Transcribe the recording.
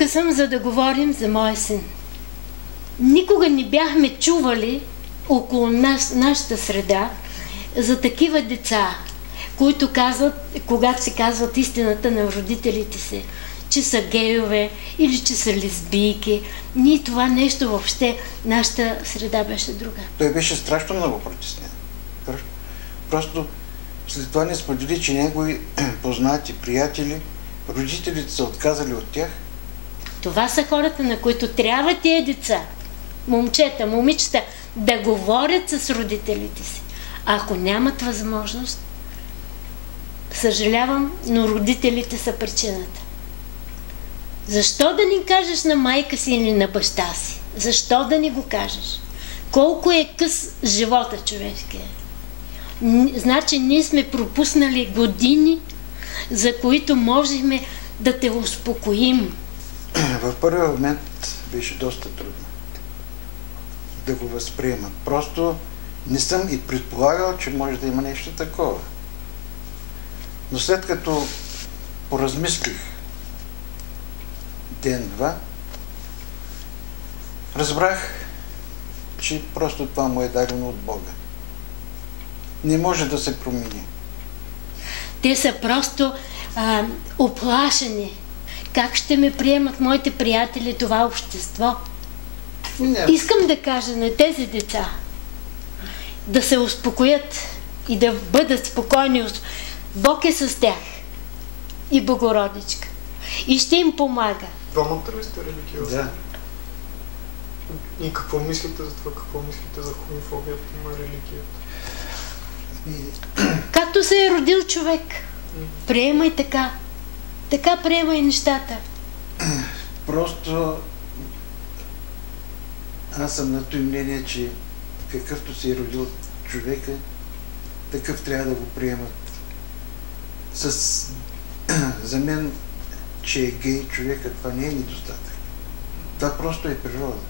Тук съм, за да говорим за моя син. Никога не бяхме чували около нашата среда за такива деца, които казват, когато се казват истината на родителите си, че са гейове или че са лесбийки. Ние това нещо въобще, нашата среда беше друга. Той беше страшно много притеснен. Просто след това не сподели, че негови познати, приятели, родителите са отказали от тях. Това са хората, на които трябва тия деца, момчета, момичета, да говорят с родителите си. Ако нямат възможност, съжалявам, но родителите са причината. Защо да ни кажеш на майка си или на баща си? Защо да ни го кажеш? Колко е къс живота човешкия? Значи ние сме пропуснали години, за които можехме да те успокоим. В първия момент беше доста трудно да го възприема. Просто не съм и предполагал, че може да има нещо такова. Но след като поразмислих ден-два, разбрах, че просто това му е дадено от Бога. Не може да се промени. Те са просто оплашени. Как ще ме приемат моите приятели, това общество? Искам да кажа на тези деца да се успокоят и да бъдат спокойни. Бог е с тях и Богородичка. И ще им помага. Двамата ли сте религиозни? Да. И какво мислите за това? Какво мислите за хомофобията на религията? Както се е родил човек, приемай така. Така приемай нещата. Просто аз съм на това мнение, че какъвто се е родил човека, такъв трябва да го приемат. За мен, че е гей човека, това не е недостатък. Това просто е природа.